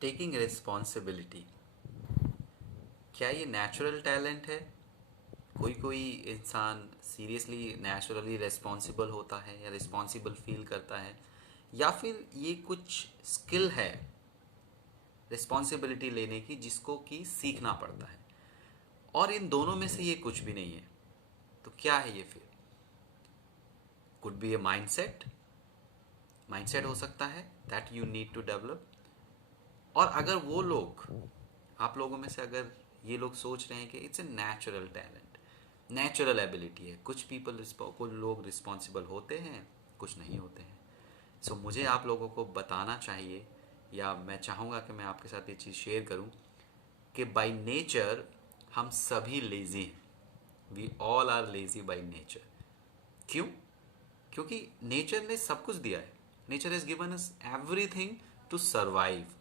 Taking responsibility, क्या ये natural talent है? कोई कोई इंसान सीरियसली नेचुरली रिस्पॉन्सिबल होता है या रिस्पॉन्सिबल फील करता है, या फिर ये कुछ स्किल है रिस्पॉन्सिबिलिटी लेने की जिसको कि सीखना पड़ता है, और इन दोनों में से ये कुछ भी नहीं है? तो क्या है ये फिर? Could be a mindset. Mindset हो सकता है that you need to develop. और अगर वो लोग, आप लोगों में से अगर ये लोग सोच रहे हैं कि it's a natural talent, natural ability है, कुछ लोग रिस्पॉन्सिबल होते हैं, कुछ नहीं होते हैं। सो मुझे आप लोगों को बताना चाहिए, या मैं चाहूँगा कि मैं आपके साथ ये चीज़ शेयर करूँ कि बाय नेचर हम सभी लेज़ी हैं। We all are lazy by nature. क्यों? क्योंकि नेचर ने सब कुछ दिया है। Nature has given us everything to survive.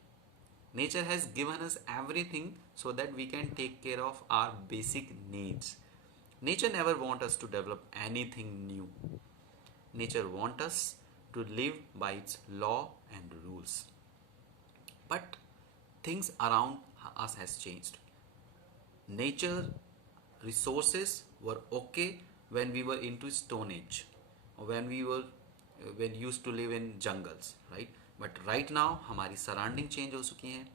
Nature has given us everything so that we can take care of our basic needs. Nature never wants us to develop anything new. Nature wants us to live by its law and rules. But things around us has changed. Nature resources were okay when we were into stone age, or when used to live in jungles, right? But right now हमारी surrounding change हो चुकी हैं,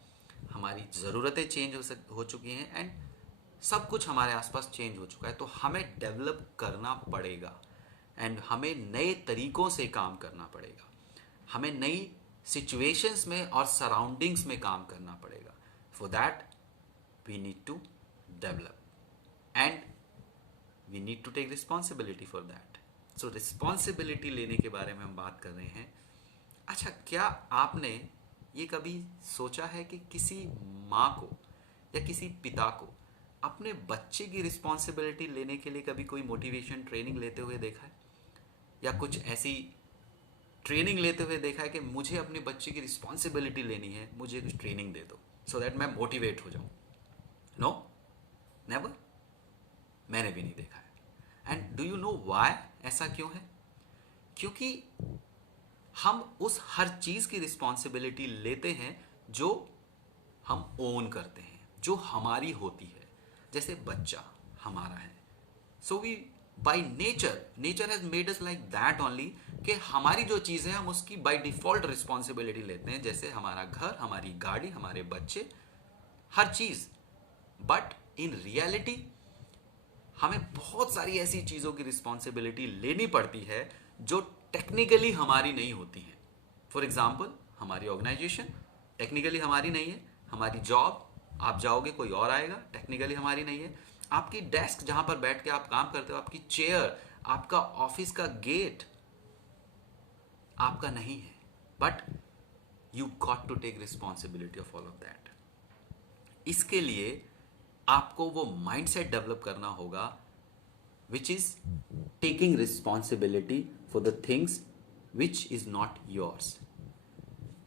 हमारी ज़रूरतें change हो चुकी हैं, and सब कुछ हमारे आसपास चेंज हो चुका है। तो हमें डेवलप करना पड़ेगा, एंड हमें नए तरीकों से काम करना पड़ेगा, हमें नई सिचुएशंस में और सराउंडिंग्स में काम करना पड़ेगा। For that we need to develop, and we need to take responsibility for that. So responsibility लेने के बारे में हम बात कर रहे हैं। अच्छा, क्या आपने ये कभी सोचा है कि किसी माँ को या किसी पिता को अपने बच्चे की रिस्पॉन्सिबिलिटी लेने के लिए कभी कोई मोटिवेशन ट्रेनिंग लेते हुए देखा है, या कुछ ऐसी ट्रेनिंग लेते हुए देखा है कि मुझे अपने बच्चे की रिस्पॉन्सिबिलिटी लेनी है, मुझे कुछ ट्रेनिंग दे दो सो दैट मैं मोटिवेट हो जाऊं? No, never. मैंने भी नहीं देखा है। And do you know why? ऐसा क्यों है? क्योंकि हम उस हर चीज की रिस्पॉन्सिबिलिटी लेते हैं जो हम ओन करते हैं, जो हमारी होती है। जैसे बच्चा हमारा है, so we by nature has made us like that only, कि हमारी जो चीज़ है हम उसकी बाई डिफॉल्ट रिस्पॉन्सिबिलिटी लेते हैं, जैसे हमारा घर, हमारी गाड़ी, हमारे बच्चे, हर चीज़। बट इन रियलिटी हमें बहुत सारी ऐसी चीज़ों की रिस्पॉन्सिबिलिटी लेनी पड़ती है जो टेक्निकली हमारी नहीं होती हैं। फॉर एग्जाम्पल, हमारी ऑर्गेनाइजेशन टेक्निकली हमारी नहीं है, हमारी जॉब, आप जाओगे कोई और आएगा, टेक्निकली हमारी नहीं है। आपकी डेस्क जहां पर बैठ के आप काम करते हो, आपकी चेयर, आपका ऑफिस का गेट आपका नहीं है, but you got to take responsibility of all of that. इसके लिए आपको वो माइंडसेट डेवलप करना होगा which is taking responsibility for the things which is not yours.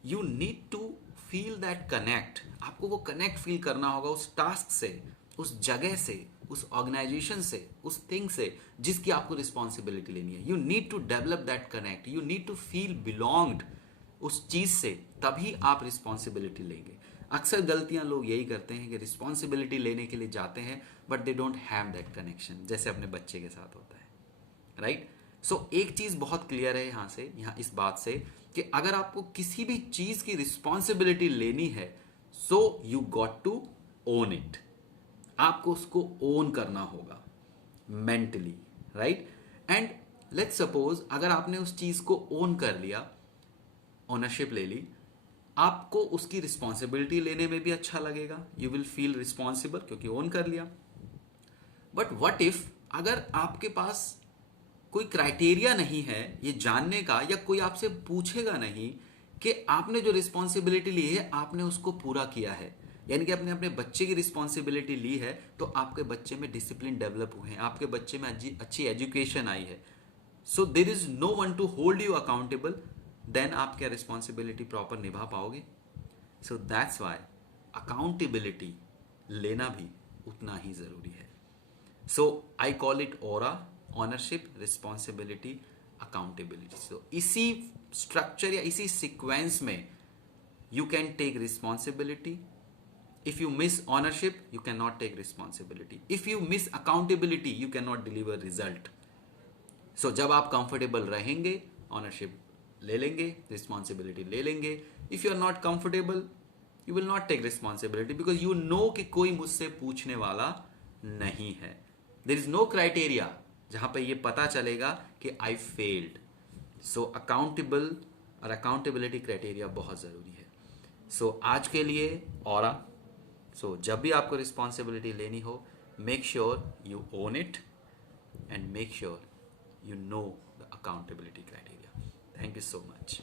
You need to feel that connect. आपको वो कनेक्ट फील करना होगा उस टास्क से, उस जगह से, उस ऑर्गेनाइजेशन से, उस थिंग से जिसकी आपको रिस्पॉन्सिबिलिटी लेनी है। You need to develop that connect, you need to feel belonged उस चीज से, तभी आप रिस्पॉन्सिबिलिटी लेंगे। अक्सर गलतियां लोग यही करते हैं कि रिस्पॉन्सिबिलिटी लेने के लिए जाते हैं but they don't have that connection, जैसे अपने बच्चे के साथ होता है, राइट? सो एक चीज बहुत क्लियर है यहाँ इस बात से कि अगर आपको किसी भी चीज की रिस्पॉन्सिबिलिटी लेनी है, so you got to own it. आपको उसको ओन करना होगा मेंटली, राइट? एंड लेट्स सपोज अगर आपने उस चीज को ओन कर लिया, ओनरशिप ले ली, आपको उसकी रिस्पॉन्सिबिलिटी लेने में भी अच्छा लगेगा, यू विल फील रिस्पॉन्सिबल क्योंकि ओन कर लिया। बट व्हाट इफ अगर आपके पास कोई क्राइटेरिया नहीं है ये जानने का, या कोई आपसे पूछेगा नहीं कि आपने जो रिस्पॉन्सिबिलिटी ली है आपने उसको पूरा किया है, यानी कि आपने अपने बच्चे की रिस्पॉन्सिबिलिटी ली है, तो आपके बच्चे में डिसिप्लिन डेवलप हुए हैं, आपके बच्चे में अच्छी एजुकेशन आई है, so there is no one to hold you accountable, then आप क्या रिस्पॉन्सिबिलिटी प्रॉपर निभा पाओगे? सो दैट्स वाई अकाउंटेबिलिटी लेना भी उतना ही जरूरी है। So I call it aura, ownership, responsibility, accountability. So इसी स्ट्रक्चर या इसी सीक्वेंस में you can take responsibility. If you miss ownership, you cannot take responsibility. If you miss accountability, you cannot deliver result. So जब आप comfortable रहेंगे, ownership ले लेंगे, responsibility ले लेंगे. If you are not comfortable, you will not take responsibility because you know कि कोई मुझसे पूछने वाला नहीं है. There is no criteria जहाँ पे ये पता चलेगा कि I failed. So accountable और accountability criteria बहुत ज़रूरी है. So आज के लिए और so जब भी आपको responsibility लेनी हो, make sure you own it and make sure you know the accountability criteria. Thank you so much.